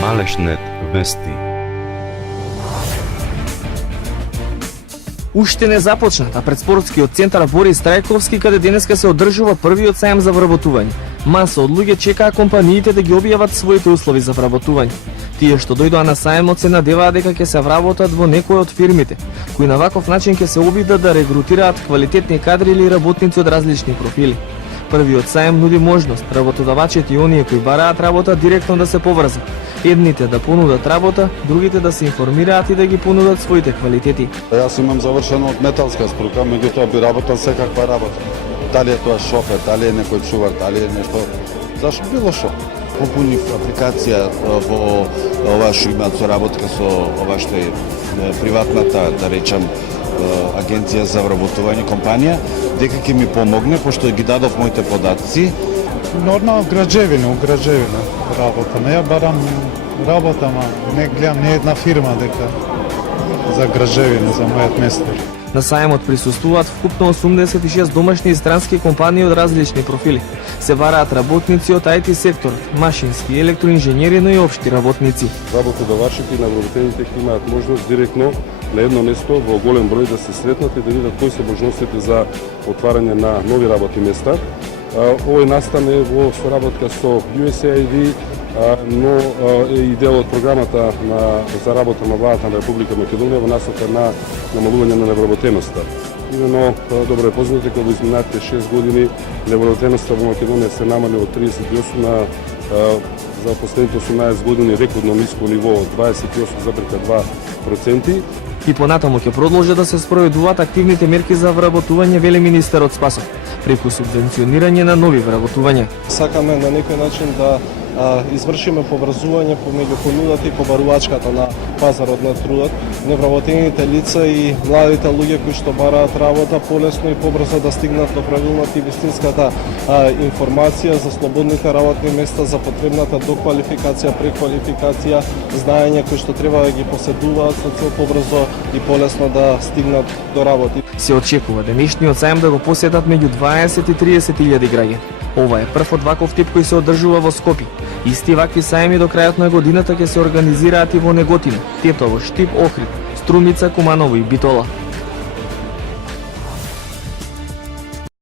Малешнет вести. Уште не започната пред спортскиот центар Борис Трајковски, каде денеска се одржува првиот сајам за вработување. Маса од луѓе чекаа компаниите да ги објават своите услови за вработување. Тие што дојдоа на сајмот се надеваат дека ќе се вработат во некој од фирмите, кои на ваков начин ќе се обидат да регрутираат квалитетни кадри или работници од различни профили. Првиот сајм нуди можност работодавачите и оние кои бараат работа директно да се поврзат. Едните да понудат работа, другите да се информираат и да ги понудат своите квалитети. Јас имам завршено од металска спрука, меѓутоа би работел секаква работа. Дали е тоа шофер, дали е некој чувар, дали е нешто, зашто било шо. Попунив апликација во ова што имаат соработка со ова што е приватната, да речам, агенција за вработување, компанија, дека ќе ми помогне, пошто ги дадов моите податци. Нормално граđevina, у граđevina работа. Не ја барам работа, ма не гледам не една фирма дека за граđevina, за мојот местер. На сајмот присуствуваат вкупно 86 домашни и странски компании од различни профили. Се бараат работници од IT секторот, машински, електроинженери, но и општи работници. Работодавачите на вработените ќе имаат можност директно на едно место во голем број да се сретнат и да видат кои се можностите за отварање на нови работни места. Овој настан е во соработка со USAID, но е и дел од програмата за работа на владата на Република Македонија во насока на намалување на невработеноста. Имено добро е познато дека во изминатите 6 години невработеноста во Македонија се намали од 38 на за последните 18 години рекордно ниско ниво од 28,2%. И понатаму ќе продолжат да се спроведуваат активните мерки за вработување, вели министерот Спасов, преку субвенционирање на нови вработувања. Сакаме на некој начин да извршиме поврзување помеѓу понудата и побарувачката на пазарот на трудот, невработените лица и младите луѓе кои што бараат работа полесно и побрзо да стигнат до правилната и вистинската информација за слободните работни места, за потребната доквалификација, преквалификација, знаење кои што треба да ги поседуваат за цел побрзо и полесно да стигнат до работи. Се очекува денешниот сајм да го посетат меѓу 20 и 30 илјади граѓани. Ова е прв од ваков тип кој се одржува во Скопје. Исти вакви сајми до крајот на годината ќе се организираат и во Неготино, Тетово, Штип, Охрид, Струмица, Куманово и Битола.